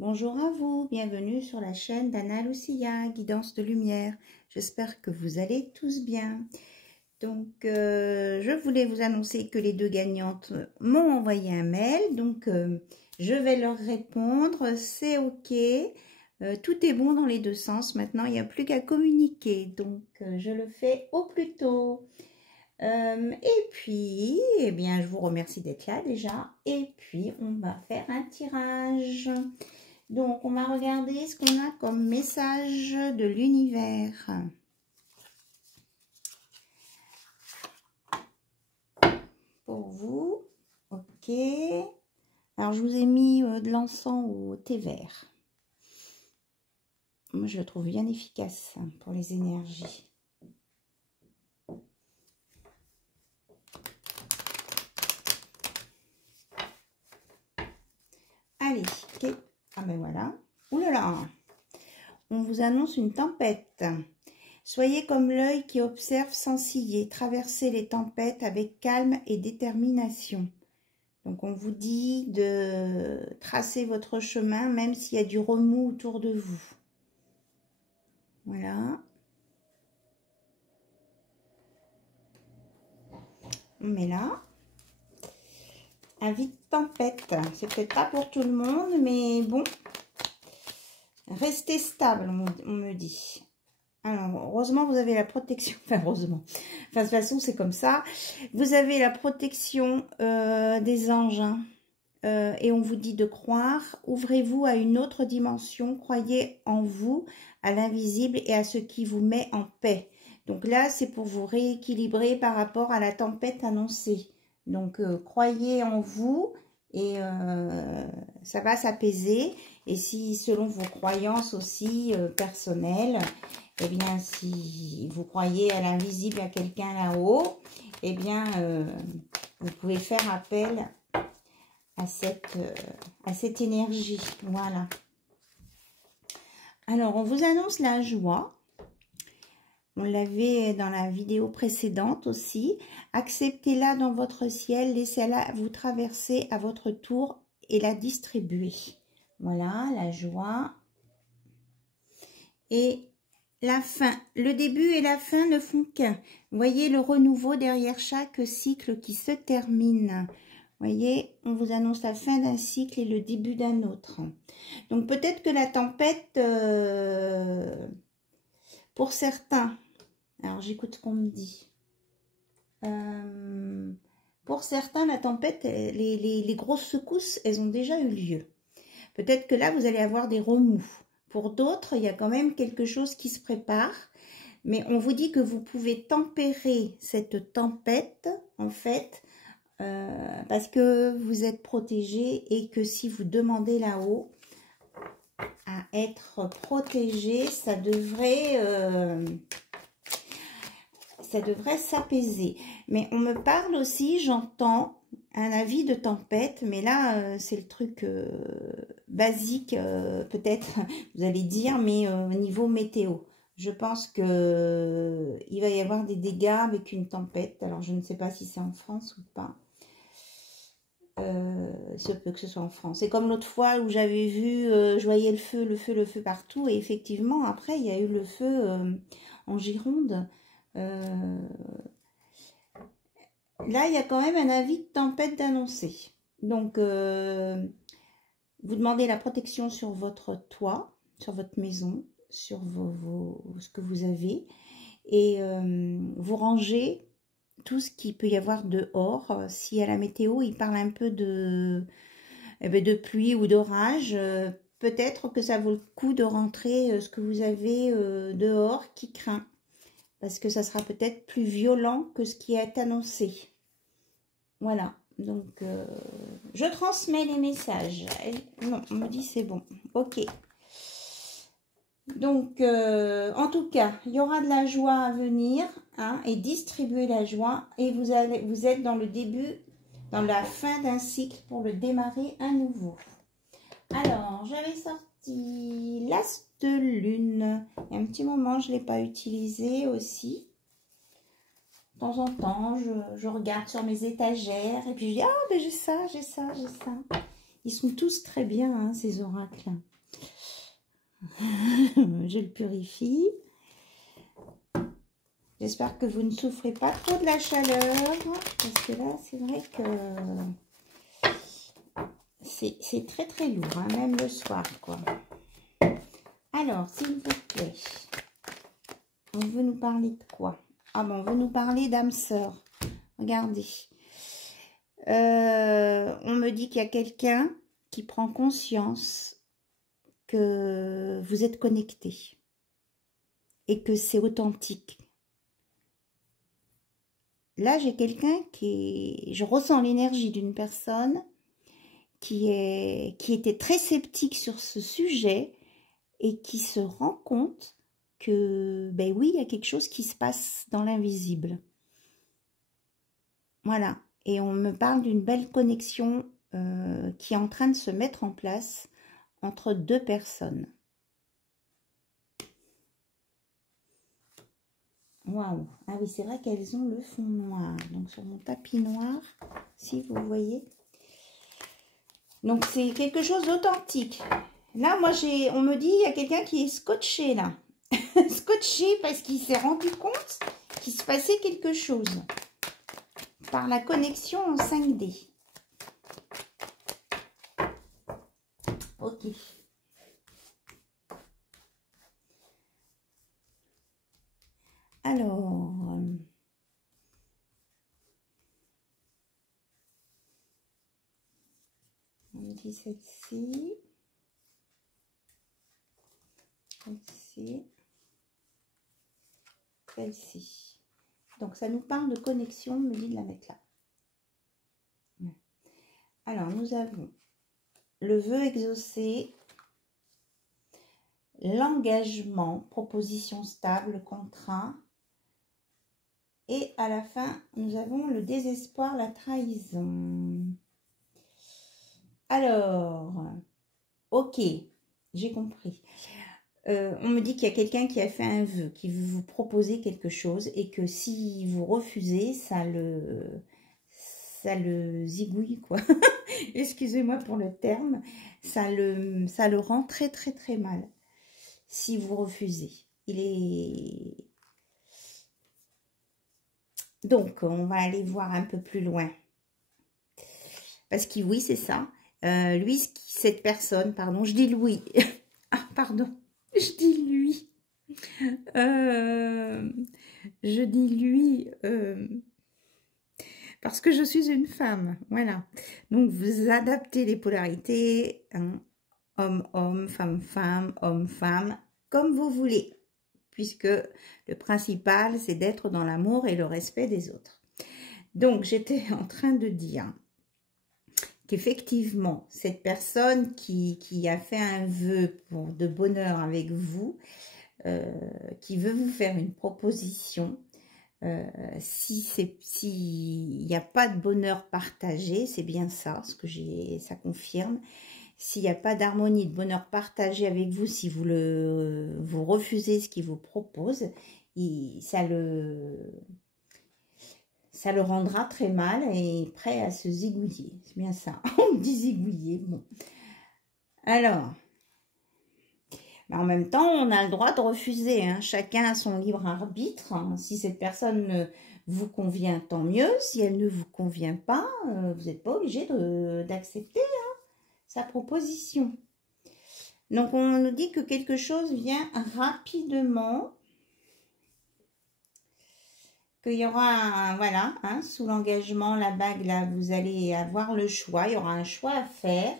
Bonjour à vous, bienvenue sur la chaîne d'Anna Lucia, Guidance de Lumière. J'espère que vous allez tous bien. Donc, je voulais vous annoncer que les deux gagnantes m'ont envoyé un mail. Donc, je vais leur répondre, c'est OK. Tout est bon dans les deux sens. Maintenant, il n'y a plus qu'à communiquer. Donc, je le fais au plus tôt. Et puis, eh bien, je vous remercie d'être là déjà. Et puis, on va faire un tirage. Donc, on va regarder ce qu'on a comme message de l'univers. Pour vous, OK. Alors, je vous ai mis de l'encens au thé vert. Moi, je le trouve bien efficace pour les énergies. Allez, OK. Ah ben voilà. Ouh là là. On vous annonce une tempête. Soyez comme l'œil qui observe sans ciller. Traversez les tempêtes avec calme et détermination. Donc, on vous dit de tracer votre chemin, même s'il y a du remous autour de vous. Voilà. On met là. Avis de tempête. C'est peut-être pas pour tout le monde, mais bon. Restez stable, on me dit. Alors, heureusement, vous avez la protection. Enfin, heureusement. Enfin, de toute façon, c'est comme ça. Vous avez la protection des anges. Hein. Et on vous dit de croire. Ouvrez-vous à une autre dimension. Croyez en vous, à l'invisible et à ce qui vous met en paix. Donc là, c'est pour vous rééquilibrer par rapport à la tempête annoncée. Donc, croyez en vous et ça va s'apaiser. Et si, selon vos croyances aussi personnelles, eh bien, si vous croyez à l'invisible, à quelqu'un là-haut, eh bien, vous pouvez faire appel à cette énergie. Voilà. Alors, on vous annonce la joie. On l'avait dans la vidéo précédente aussi. Acceptez-la dans votre ciel, laissez-la vous traverser à votre tour et la distribuer. Voilà, la joie. Et la fin. Le début et la fin ne font qu'un. Voyez le renouveau derrière chaque cycle qui se termine. Voyez, on vous annonce la fin d'un cycle et le début d'un autre. Donc peut-être que la tempête, pour certains, alors j'écoute ce qu'on me dit. Pour certains, la tempête, les grosses secousses, elles ont déjà eu lieu. Peut-être que là, vous allez avoir des remous. Pour d'autres, il y a quand même quelque chose qui se prépare. Mais on vous dit que vous pouvez tempérer cette tempête, en fait, parce que vous êtes protégé et que si vous demandez là-haut à être protégé, ça devrait s'apaiser. Mais on me parle aussi, j'entends un avis de tempête, mais là, c'est le truc basique, peut-être, vous allez dire, mais au niveau météo. Je pense que il va y avoir des dégâts avec une tempête. Alors, je ne sais pas si c'est en France ou pas. Se peut que ce soit en France. C'est comme l'autre fois où j'avais vu, je voyais le feu partout. Et effectivement, après, il y a eu le feu en Gironde. Là, il y a quand même un avis de tempête d'annoncer. Donc, vous demandez la protection sur votre toit, sur votre maison, sur ce que vous avez. Et vous rangez tout ce qu'il peut y avoir dehors. Si à la météo, il parle un peu de pluie ou d'orage, peut-être que ça vaut le coup de rentrer ce que vous avez dehors qui craint. Parce que ça sera peut-être plus violent que ce qui est annoncé. Voilà, donc je transmets les messages. Non, on me dit c'est bon. Ok. Donc, en tout cas, il y aura de la joie à venir, hein, et distribuer la joie. Et vous êtes dans le début, dans la fin d'un cycle pour le démarrer à nouveau. Alors, j'avais sorti l'as de lune. Il y a un petit moment, je ne l'ai pas utilisé aussi. De temps en temps, je regarde sur mes étagères et puis je dis, ah, ben j'ai ça, j'ai ça, j'ai ça. Ils sont tous très bien, hein, ces oracles. Je le purifie. J'espère que vous ne souffrez pas trop de la chaleur. Parce que là, c'est vrai que c'est très très lourd, hein, même le soir, quoi. Alors, s'il vous plaît, on veut nous parler de quoi? Ah bon, on veut nous parler d'âme sœur. Regardez. On me dit qu'il y a quelqu'un qui prend conscience que vous êtes connecté et que c'est authentique. Là, j'ai quelqu'un je ressens l'énergie d'une personne qui était très sceptique sur ce sujet et qui se rend compte que, ben oui, il y a quelque chose qui se passe dans l'invisible. Voilà. Et on me parle d'une belle connexion qui est en train de se mettre en place entre deux personnes. Waouh! Ah oui, c'est vrai qu'elles ont le fond noir. Donc, sur mon tapis noir, si vous voyez. Donc, c'est quelque chose d'authentique. Là, moi, on me dit, il y a quelqu'un qui est scotché, là. Scotché parce qu'il s'est rendu compte qu'il se passait quelque chose. Par la connexion en 5D. Ok. Alors, on me dit celle-ci, celle-ci, celle-ci. Donc, ça nous parle de connexion, on me dit de la mettre là. Alors, nous avons le vœu exaucé, l'engagement, proposition stable, contrat. Et à la fin, nous avons le désespoir, la trahison. Alors, ok, j'ai compris. On me dit qu'il y a quelqu'un qui a fait un vœu, qui veut vous proposer quelque chose et que si vous refusez, ça le zigouille, quoi. Excusez-moi pour le terme. Ça le rend très, très, très mal si vous refusez. Donc, on va aller voir un peu plus loin. Parce que oui, c'est ça. Lui, cette personne, pardon, je dis Louis. Ah, pardon, je dis lui. Je dis lui parce que je suis une femme. Voilà. Donc, vous adaptez les polarités. Hein, homme-homme, femme-femme, homme-femme, comme vous voulez. Puisque le principal, c'est d'être dans l'amour et le respect des autres. Donc, j'étais en train de dire qu'effectivement, cette personne qui a fait un vœu de bonheur avec vous, qui veut vous faire une proposition, s'il n'y a pas de bonheur partagé, c'est bien ça, ce que ça confirme. S'il n'y a pas d'harmonie, de bonheur partagé avec vous, si vous refusez ce qu'il vous propose, ça le rendra très mal et prêt à se zigouiller. C'est bien ça. On dit zigouiller. Bon. Alors, en même temps, on a le droit de refuser. Hein. Chacun a son libre arbitre. Hein. Si cette personne vous convient, tant mieux. Si elle ne vous convient pas, vous n'êtes pas obligé d'accepter sa proposition. Donc, on nous dit que quelque chose vient rapidement. Qu'il y aura, voilà, hein, sous l'engagement, la bague, là, vous allez avoir le choix. Il y aura un choix à faire.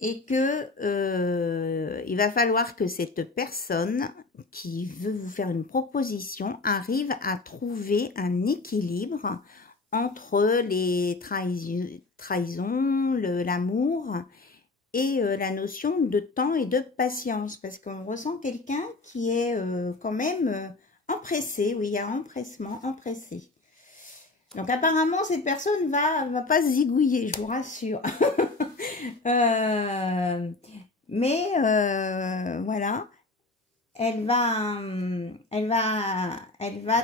Et que il va falloir que cette personne qui veut vous faire une proposition arrive à trouver un équilibre entre les trahisons, l'amour et la notion de temps et de patience. Parce qu'on ressent quelqu'un qui est quand même empressé. Oui, il y a empressement, empressé. Donc apparemment, cette personne va pas zigouiller, je vous rassure. Mais voilà, elle va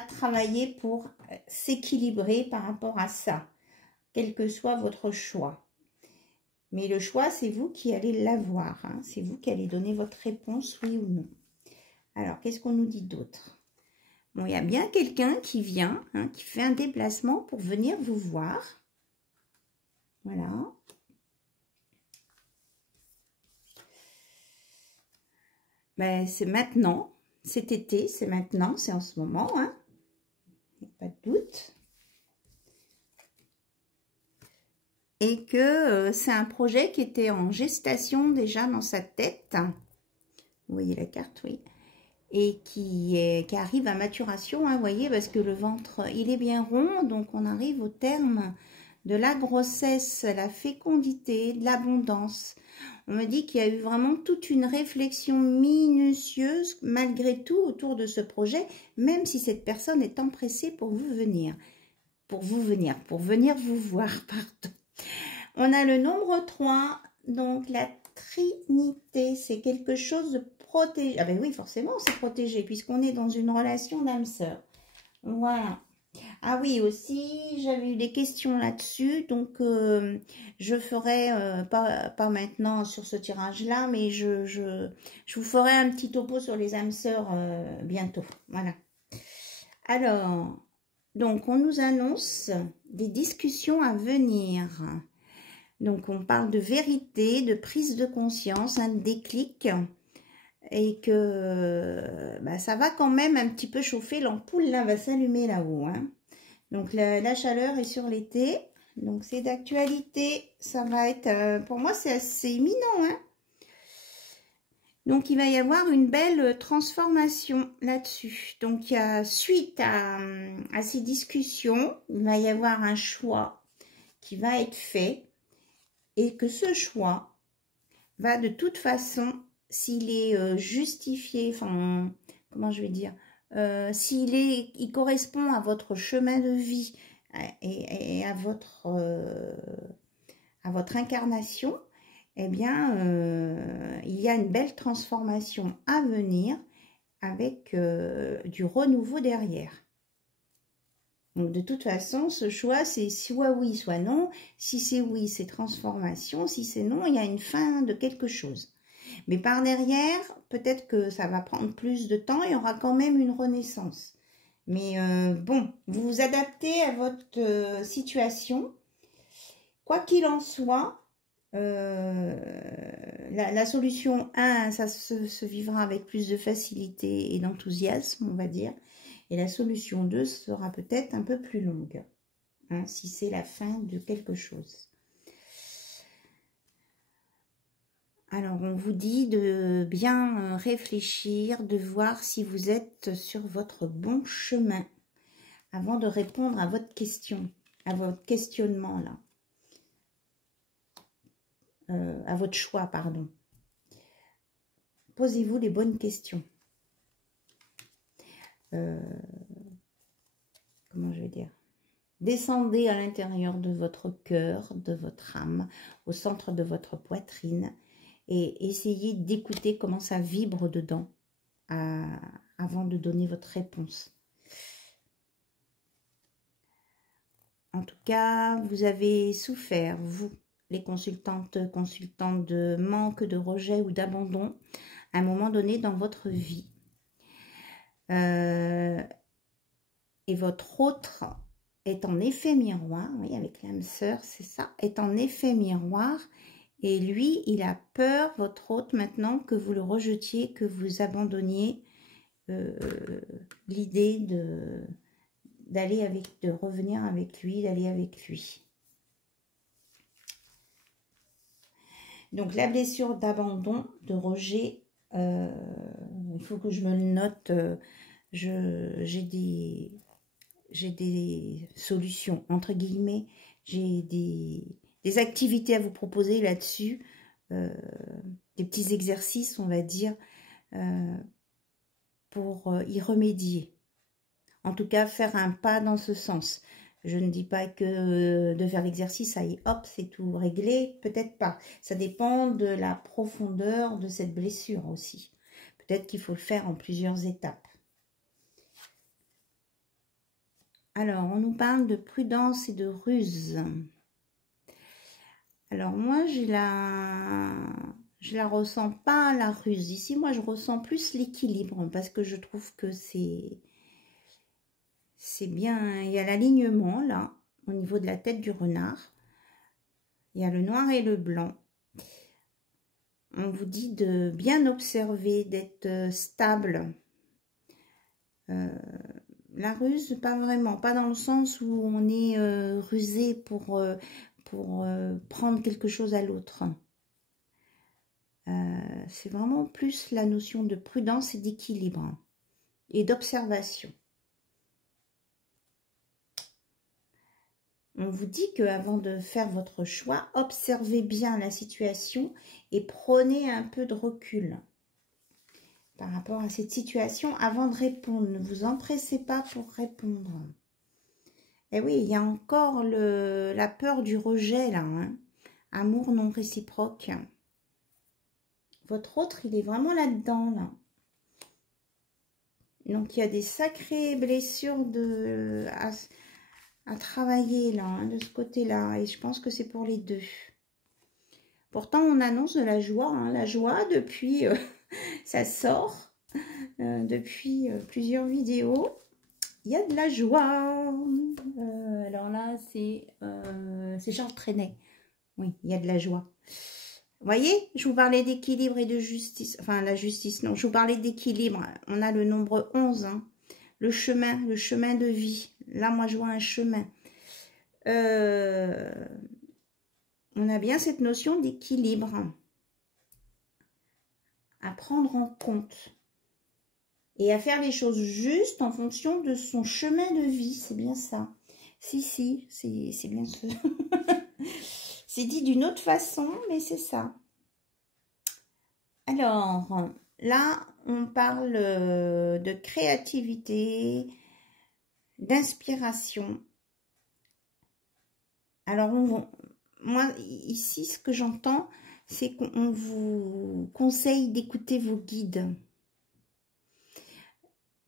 travailler pour s'équilibrer par rapport à ça. quel que soit votre choix. Mais le choix, c'est vous qui allez l'avoir. Hein. C'est vous qui allez donner votre réponse, oui ou non. Alors, qu'est-ce qu'on nous dit d'autre? Bon, il y a bien quelqu'un qui vient, hein, qui fait un déplacement pour venir vous voir. Voilà. Ben, c'est maintenant, cet été, c'est maintenant, c'est en ce moment, hein. Il n'y a pas de doute. Et que c'est un projet qui était en gestation déjà dans sa tête. Vous voyez la carte, oui. Et qui arrive à maturation, hein, vous voyez, parce que le ventre, il est bien rond, donc on arrive au terme de la grossesse, la fécondité, de l'abondance. On me dit qu'il y a eu vraiment toute une réflexion minutieuse, malgré tout, autour de ce projet, même si cette personne est empressée pour venir vous voir, pardon. On a le nombre 3, donc la Trinité, c'est quelque chose de protégé. Ah ben oui, forcément, c'est protégé, puisqu'on est dans une relation d'âme-sœur. Voilà. Ah oui, aussi, j'avais eu des questions là-dessus, donc je ferai, pas maintenant sur ce tirage-là, mais je vous ferai un petit topo sur les âmes sœurs bientôt. Voilà. Alors, donc on nous annonce des discussions à venir. Donc on parle de vérité, de prise de conscience, un déclic, et que bah, ça va quand même un petit peu chauffer, l'ampoule là va s'allumer là-haut, hein. Donc la chaleur est sur l'été, donc c'est d'actualité, ça va être, pour moi c'est assez imminent, hein. Donc il va y avoir une belle transformation là-dessus. Donc il y a, suite à ces discussions, il va y avoir un choix qui va être fait, et que ce choix va de toute façon, s'il est justifié, enfin, comment je vais dire, il correspond à votre chemin de vie et à votre incarnation, eh bien, il y a une belle transformation à venir avec du renouveau derrière. Donc, de toute façon, ce choix, c'est soit oui, soit non. Si c'est oui, c'est transformation. Si c'est non, il y a une fin de quelque chose. Mais par derrière, peut-être que ça va prendre plus de temps, il y aura quand même une renaissance. Mais bon, vous vous adaptez à votre situation. Quoi qu'il en soit, la solution 1, ça se vivra avec plus de facilité et d'enthousiasme, on va dire. Et la solution 2 sera peut-être un peu plus longue, hein, si c'est la fin de quelque chose. Alors, on vous dit de bien réfléchir, de voir si vous êtes sur votre bon chemin avant de répondre à votre question, à votre questionnement là. À votre choix, pardon. Posez-vous les bonnes questions. Comment je vais dire? Descendez à l'intérieur de votre cœur, de votre âme, au centre de votre poitrine, et essayez d'écouter comment ça vibre dedans avant de donner votre réponse. En tout cas, vous avez souffert, vous, les consultants de manque, de rejet ou d'abandon, à un moment donné dans votre vie. Et votre autre est en effet miroir, oui, avec l'âme sœur, c'est ça, est en effet miroir, et lui, il a peur, votre hôte, maintenant, que vous le rejetiez, que vous abandonniez l'idée de revenir avec lui, d'aller avec lui. Donc, la blessure d'abandon, de rejet, il faut que je me le note, j'ai des solutions, entre guillemets, j'ai des activités à vous proposer là-dessus, des petits exercices, on va dire, pour y remédier. En tout cas, faire un pas dans ce sens. Je ne dis pas que de faire l'exercice, ça y est, hop, c'est tout réglé. Peut-être pas. Ça dépend de la profondeur de cette blessure aussi. Peut-être qu'il faut le faire en plusieurs étapes. Alors, on nous parle de prudence et de ruse. Alors moi, je la ressens pas la ruse. Ici, moi, je ressens plus l'équilibre parce que je trouve que c'est bien. Il y a l'alignement là, au niveau de la tête du renard. Il y a le noir et le blanc. On vous dit de bien observer, d'être stable. La ruse, pas vraiment. Pas dans le sens où on est rusé pour prendre quelque chose à l'autre. C'est vraiment plus la notion de prudence et d'équilibre et d'observation. On vous dit qu'avant de faire votre choix, observez bien la situation et prenez un peu de recul par rapport à cette situation avant de répondre. Ne vous empressez pas pour répondre. Et oui, il y a encore la peur du rejet là. Hein. Amour non réciproque. Votre autre, il est vraiment là-dedans là. Donc, il y a des sacrées blessures à travailler là, hein, de ce côté-là. Et je pense que c'est pour les deux. Pourtant, on annonce de la joie. Hein, la joie, depuis, ça sort. Depuis plusieurs vidéos. Il y a de la joie. Alors là, c'est Georges Trenet. Oui, il y a de la joie. Vous voyez, je vous parlais d'équilibre et de justice. Enfin, la justice, non. Je vous parlais d'équilibre. On a le nombre 11. Hein. Le chemin de vie. Là, moi, je vois un chemin. On a bien cette notion d'équilibre à prendre en compte. Et à faire les choses justes en fonction de son chemin de vie. C'est bien ça. Si, c'est bien ça. C'est dit d'une autre façon, mais c'est ça. Alors, là, on parle de créativité, d'inspiration. Alors, moi, ici, ce que j'entends, c'est qu'on vous conseille d'écouter vos guides,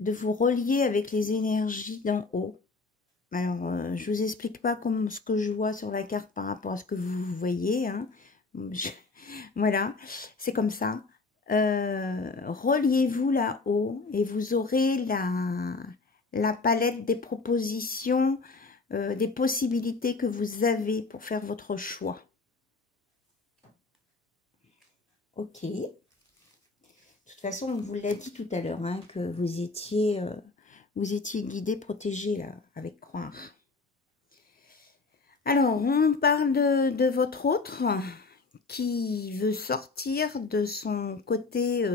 de vous relier avec les énergies d'en haut. Alors, je vous explique pas comme ce que je vois sur la carte par rapport à ce que vous voyez. Hein. Voilà, c'est comme ça. Reliez-vous là-haut et vous aurez la palette des propositions, des possibilités que vous avez pour faire votre choix. Ok. De toute façon, on vous l'a dit tout à l'heure, hein, que vous étiez guidé, protégé, là, avec croire. Alors, on parle de votre autre qui veut sortir de son côté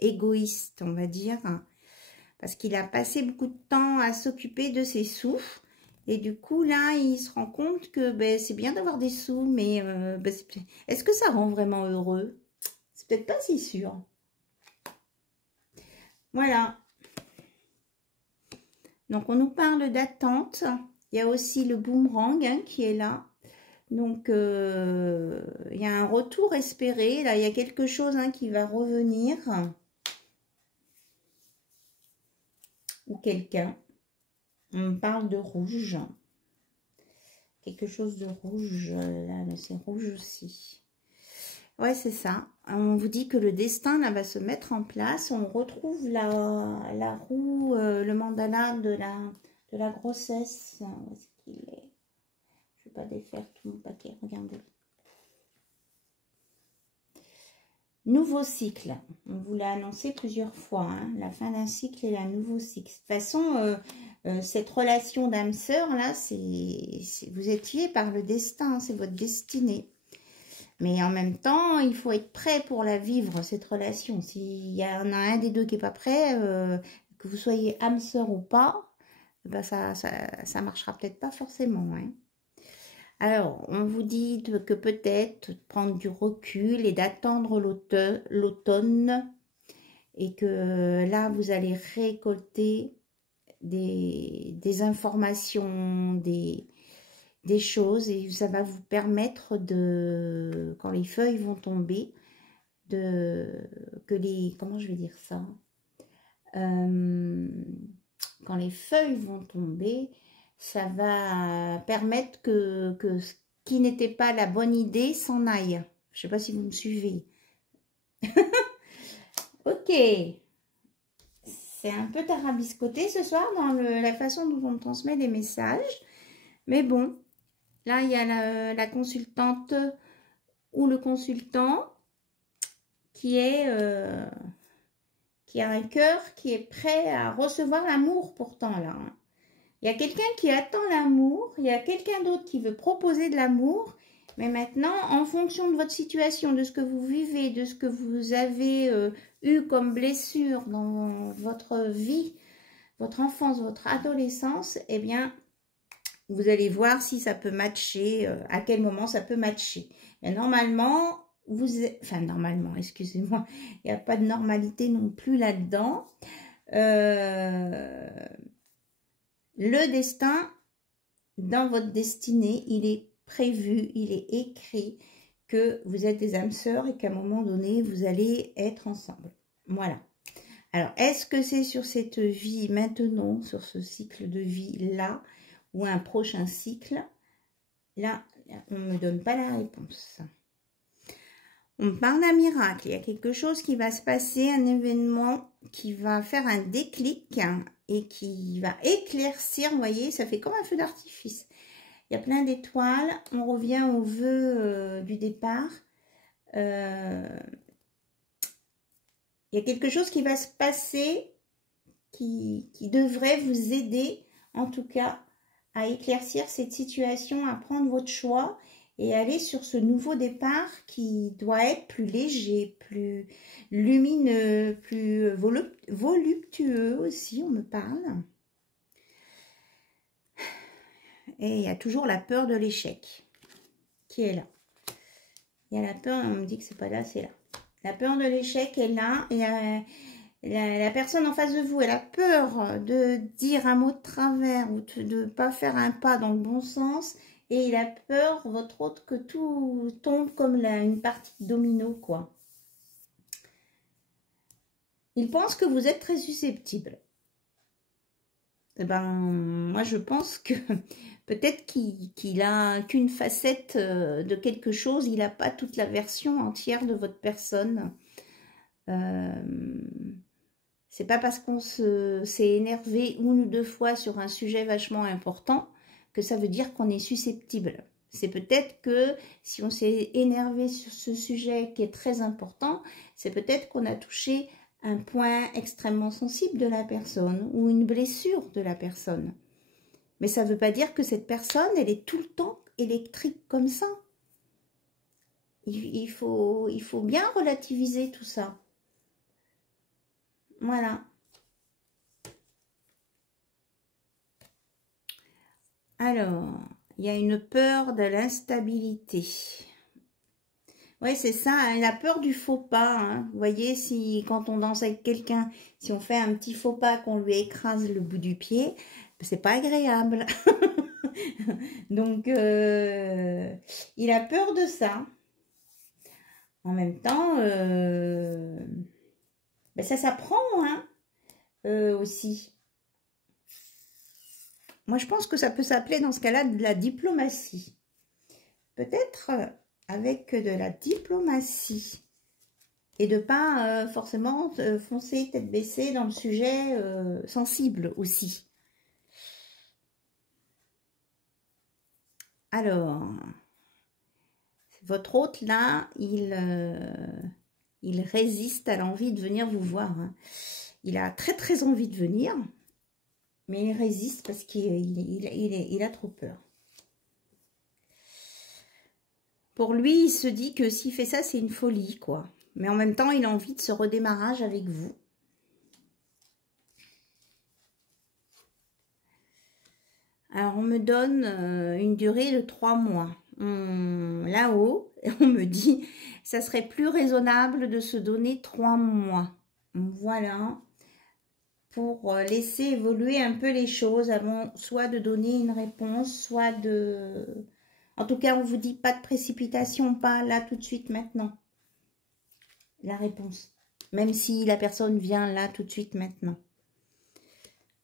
égoïste, on va dire, parce qu'il a passé beaucoup de temps à s'occuper de ses sous. Et du coup, là, il se rend compte que ben, c'est bien d'avoir des sous, mais ben, est-ce que ça rend vraiment heureux? C'est peut-être pas si sûr. Voilà. Donc, on nous parle d'attente. Il y a aussi le boomerang hein, qui est là. Donc, il y a un retour espéré. Là, il y a quelque chose hein, qui va revenir. Ou quelqu'un. On parle de rouge. Quelque chose de rouge. Là, c'est rouge aussi. Ouais, c'est ça. On vous dit que le destin là, va se mettre en place. On retrouve la roue, le mandala de la grossesse. Où est-ce qu'il est? Je ne vais pas défaire tout mon paquet. Regardez. Nouveau cycle. On vous l'a annoncé plusieurs fois. Hein, la fin d'un cycle et un nouveau cycle. De toute façon, cette relation d'âme-sœur, là, vous êtes liés par le destin. C'est votre destinée. Mais en même temps, il faut être prêt pour la vivre, cette relation. S'il y en a un des deux qui n'est pas prêt, que vous soyez âme sœur ou pas, ben ça marchera peut-être pas forcément. Hein. Alors, on vous dit que peut-être prendre du recul et d'attendre l'automne. Et que là, vous allez récolter des informations, des choses et ça va vous permettre de, quand les feuilles vont tomber, comment je vais dire ça, quand les feuilles vont tomber, ça va permettre que ce qui n'était pas la bonne idée s'en aille. Je ne sais pas si vous me suivez. Ok. C'est un peu tarabiscoté ce soir dans la façon dont on me transmet des messages. Mais bon, là, il y a la consultante ou le consultant qui a un cœur qui est prêt à recevoir l'amour pourtant là. Il y a quelqu'un qui attend l'amour, il y a quelqu'un d'autre qui veut proposer de l'amour, mais maintenant, en fonction de votre situation, de ce que vous vivez, de ce que vous avez eu comme blessure dans votre vie, votre enfance, votre adolescence, eh bien, vous allez voir si ça peut matcher, à quel moment ça peut matcher. Mais normalement, normalement, excusez-moi, il n'y a pas de normalité non plus là-dedans. Le destin, dans votre destinée, il est prévu, il est écrit que vous êtes des âmes sœurs et qu'à un moment donné, vous allez être ensemble. Voilà. Alors, est-ce que c'est sur cette vie maintenant, sur ce cycle de vie-là, ou un prochain cycle? Là, on ne me donne pas la réponse. On me parle d'un miracle. Il y a quelque chose qui va se passer, un événement qui va faire un déclic et qui va éclaircir. Vous voyez, ça fait comme un feu d'artifice. Il y a plein d'étoiles. On revient au vœu du départ. Il y a quelque chose qui va se passer qui devrait vous aider, en tout cas, à éclaircir cette situation, à prendre votre choix et aller sur ce nouveau départ qui doit être plus léger, plus lumineux, plus voluptueux aussi, on me parle. Et il y a toujours la peur de l'échec qui est là. Il y a la peur, on me dit que c'est pas là, c'est là. La peur de l'échec est là et la personne en face de vous, elle a peur de dire un mot de travers ou de ne pas faire un pas dans le bon sens. Et il a peur, votre autre, que tout tombe comme une partie de domino, quoi. Il pense que vous êtes très susceptible. Eh ben, moi, je pense que peut-être qu'il a qu'une facette de quelque chose. Il n'a pas toute la version entière de votre personne. C'est pas parce qu'on s'est énervé une ou deux fois sur un sujet vachement important que ça veut dire qu'on est susceptible. C'est peut-être que si on s'est énervé sur ce sujet qui est très important, c'est peut-être qu'on a touché un point extrêmement sensible de la personne ou une blessure de la personne. Mais ça ne veut pas dire que cette personne, elle est tout le temps électrique comme ça. Il faut bien relativiser tout ça. Voilà. Alors, il y a une peur de l'instabilité. Oui, c'est ça, hein, la peur du faux pas. Hein. Vous voyez, si quand on danse avec quelqu'un, si on fait un petit faux pas, qu'on lui écrase le bout du pied, c'est pas agréable. Donc, il a peur de ça. En même temps, ben ça s'apprend hein, aussi. Moi, je pense que ça peut s'appeler dans ce cas-là de la diplomatie. Peut-être avec de la diplomatie. Et de pas forcément foncer tête baissée dans le sujet sensible aussi. Alors, votre hôte là, il résiste à l'envie de venir vous voir. Hein. Il a très envie de venir, mais il résiste parce qu'il a trop peur. Pour lui, il se dit que s'il fait ça, c'est une folie, quoi. Mais en même temps, il a envie de ce redémarrage avec vous. Alors, on me donne une durée de 3 mois. Là-haut, on me dit, ça serait plus raisonnable de se donner 3 mois. Voilà. Pour laisser évoluer un peu les choses avant soit de donner une réponse, soit de... En tout cas, on vous dit pas de précipitation, pas là tout de suite maintenant. La réponse. Même si la personne vient là tout de suite maintenant.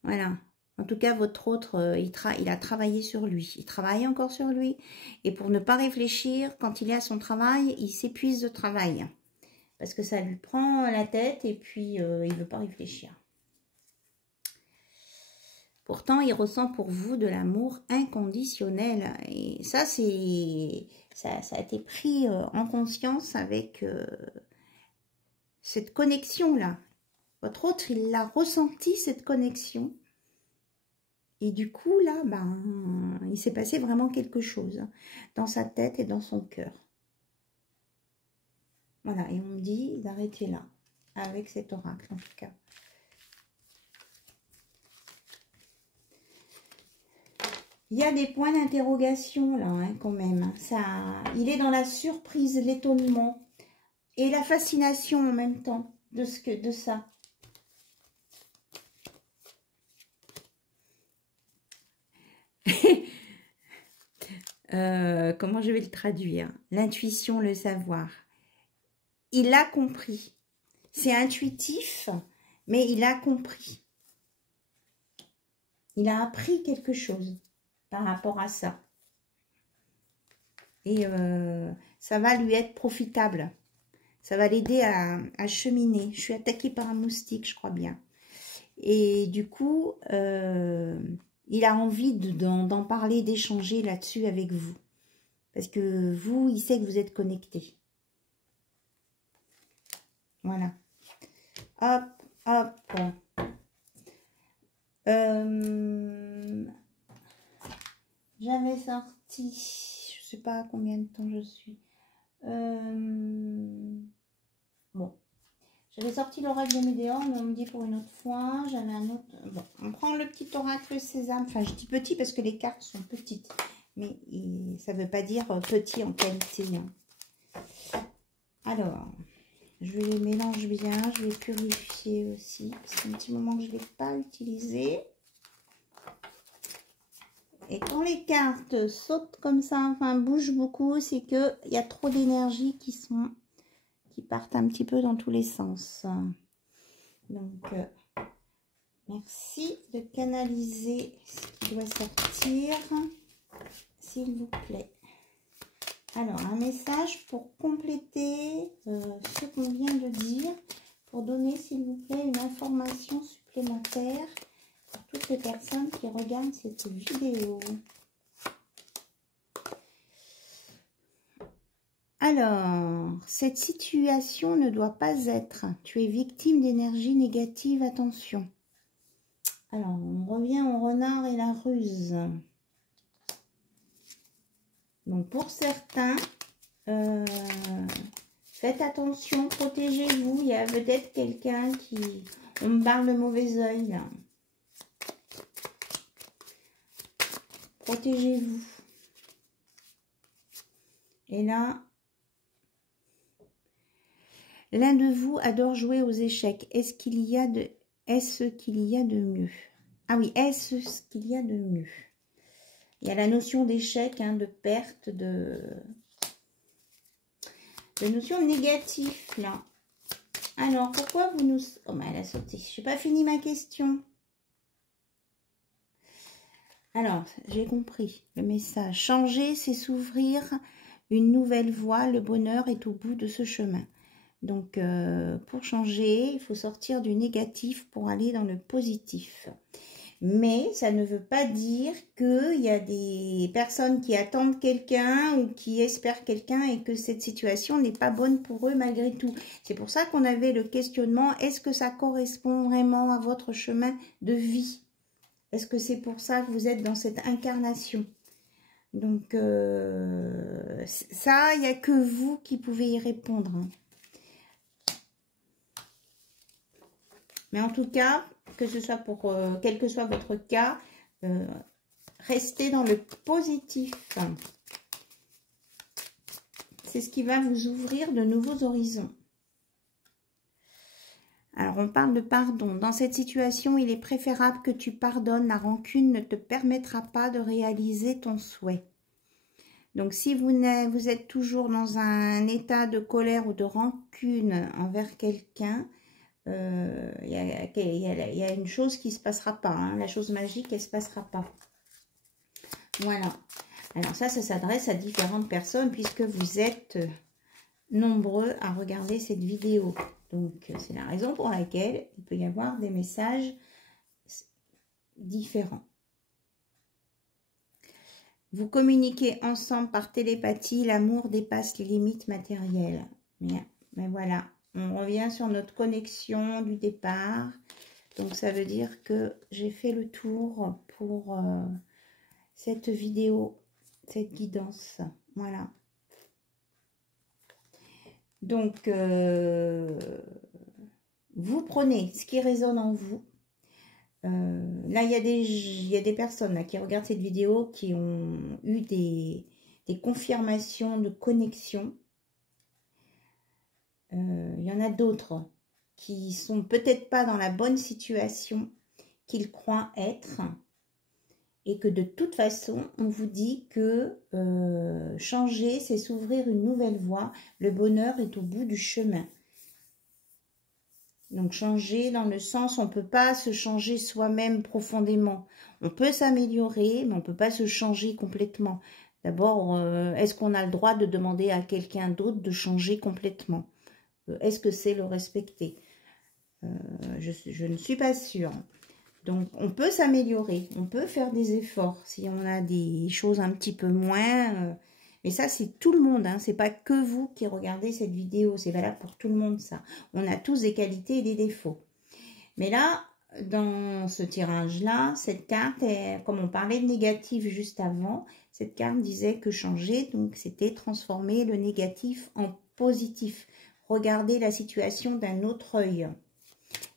Voilà. En tout cas, votre autre, il a travaillé sur lui. Il travaille encore sur lui. Et pour ne pas réfléchir, quand il est à son travail, il s'épuise de travail. Parce que ça lui prend la tête et puis il ne veut pas réfléchir. Pourtant, il ressent pour vous de l'amour inconditionnel. Et ça, ça a été pris en conscience avec cette connexion-là. Votre autre, il l'a ressenti, cette connexion. Et du coup, là, ben, il s'est passé vraiment quelque chose dans sa tête et dans son cœur. Voilà, et on me dit d'arrêter là, avec cet oracle en tout cas. Il y a des points d'interrogation là, hein, quand même. Ça, il est dans la surprise, l'étonnement et la fascination en même temps de ça. Comment je vais le traduire? L'intuition, le savoir. Il a compris. C'est intuitif, mais il a compris. Il a appris quelque chose par rapport à ça. Et ça va lui être profitable. Ça va l'aider à cheminer. Je suis attaquée par un moustique, je crois bien. Et du coup, il a envie d'en parler, d'échanger là-dessus avec vous. Parce que vous, il sait que vous êtes connectés. Voilà. Hop, hop. J'avais sorti, je sais pas combien de temps je suis. Bon. J'avais sorti l'oracle de Médéor, mais on me dit pour une autre fois. J'avais un autre. Bon, on prend le petit oracle sésame. Enfin, je dis petit parce que les cartes sont petites. Mais ça ne veut pas dire petit en qualité. Hein. Alors, je les mélange bien. Je vais purifier aussi. Parce qu'il y a un petit moment que je ne l'ai pas utilisé. Et quand les cartes sautent comme ça, enfin bougent beaucoup, c'est qu'il y a trop d'énergie qui partent un petit peu dans tous les sens. Donc, merci de canaliser ce qui doit sortir, s'il vous plaît. Alors, un message pour compléter ce qu'on vient de dire, pour donner, s'il vous plaît, une information supplémentaire pour toutes les personnes qui regardent cette vidéo. Alors, cette situation ne doit pas être. Tu es victime d'énergie négative, attention. Alors, on revient au renard et la ruse. Donc, pour certains, faites attention, protégez-vous. Il y a peut-être quelqu'un qui... On me parle de mauvais oeil, là. Protégez-vous. Et là... L'un de vous adore jouer aux échecs. Est-ce qu'il y a de mieux? Ah oui, est-ce qu'il y a de mieux? Il y a la notion d'échec, hein, de perte, de notion négative, là. Alors, pourquoi vous nous... Oh, mais elle a sauté. Je n'ai pas fini ma question. Alors, j'ai compris le message. Changer, c'est s'ouvrir une nouvelle voie. Le bonheur est au bout de ce chemin. Donc, pour changer, il faut sortir du négatif pour aller dans le positif. Mais ça ne veut pas dire qu'il y a des personnes qui attendent quelqu'un ou qui espèrent quelqu'un et que cette situation n'est pas bonne pour eux malgré tout. C'est pour ça qu'on avait le questionnement, est-ce que ça correspond vraiment à votre chemin de vie? Est-ce que c'est pour ça que vous êtes dans cette incarnation? Donc, ça, il n'y a que vous qui pouvez y répondre. Hein. Mais en tout cas, que ce soit pour quel que soit votre cas, restez dans le positif. C'est ce qui va vous ouvrir de nouveaux horizons. Alors, on parle de pardon. Dans cette situation, il est préférable que tu pardonnes. La rancune ne te permettra pas de réaliser ton souhait. Donc, si vous êtes toujours dans un état de colère ou de rancune envers quelqu'un, il y a une chose qui ne se passera pas. Hein. La chose magique, elle ne se passera pas. Voilà. Alors ça s'adresse à différentes personnes puisque vous êtes nombreux à regarder cette vidéo. Donc, c'est la raison pour laquelle il peut y avoir des messages différents. Vous communiquez ensemble par télépathie. L'amour dépasse les limites matérielles. Mais voilà, on revient sur notre connexion du départ. Donc, ça veut dire que j'ai fait le tour pour cette vidéo, cette guidance. Voilà. Donc, vous prenez ce qui résonne en vous. Là, il y a des personnes là, qui regardent cette vidéo qui ont eu des confirmations de connexion. Il y en a d'autres qui sont peut-être pas dans la bonne situation qu'ils croient être. Et que de toute façon, on vous dit que changer, c'est s'ouvrir une nouvelle voie. Le bonheur est au bout du chemin. Donc, changer dans le sens, on ne peut pas se changer soi-même profondément. On peut s'améliorer, mais on ne peut pas se changer complètement. D'abord, est-ce qu'on a le droit de demander à quelqu'un d'autre de changer complètement? Est-ce que c'est le respecter? Je ne suis pas sûre. Donc, on peut s'améliorer, on peut faire des efforts si on a des choses un petit peu moins. Mais ça, c'est tout le monde, hein. C'est pas que vous qui regardez cette vidéo, c'est valable pour tout le monde, ça. On a tous des qualités et des défauts. Mais là, dans ce tirage-là, cette carte, comme on parlait de négatif juste avant, cette carte disait que changer, donc c'était transformer le négatif en positif. Regarder la situation d'un autre œil.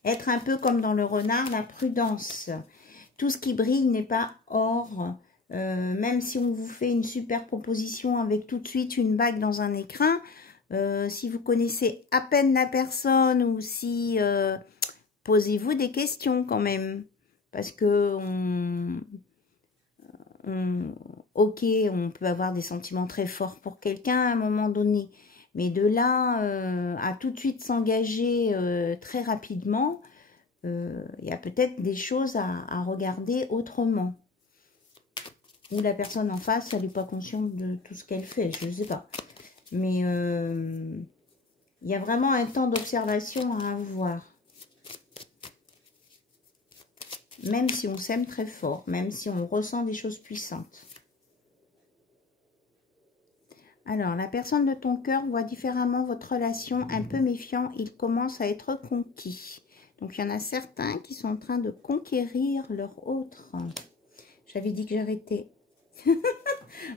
Être un peu comme dans le renard, la prudence. Tout ce qui brille n'est pas or. Même si on vous fait une super proposition avec tout de suite une bague dans un écrin, si vous connaissez à peine la personne ou si... posez-vous des questions quand même. Parce que ok, on peut avoir des sentiments très forts pour quelqu'un à un moment donné. Mais de là à tout de suite s'engager très rapidement, il y a peut-être des choses à regarder autrement. Ou la personne en face, elle n'est pas consciente de tout ce qu'elle fait, je ne sais pas. Mais il y a vraiment un temps d'observation à avoir. Même si on s'aime très fort, même si on ressent des choses puissantes. Alors, la personne de ton cœur voit différemment votre relation, un peu méfiant, il commence à être conquis. Donc, il y en a certains qui sont en train de conquérir leur autre. J'avais dit que j'arrêtais.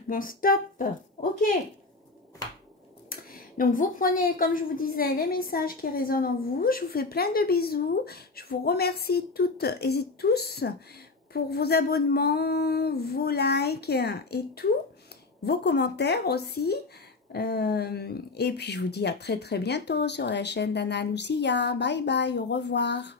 Bon, stop. Ok. Donc, vous prenez, comme je vous disais, les messages qui résonnent en vous. Je vous fais plein de bisous. Je vous remercie toutes et tous pour vos abonnements, vos likes et tout. Vos commentaires aussi. Et puis, je vous dis à très très bientôt sur la chaîne d'Anna Lucia. Bye bye, au revoir.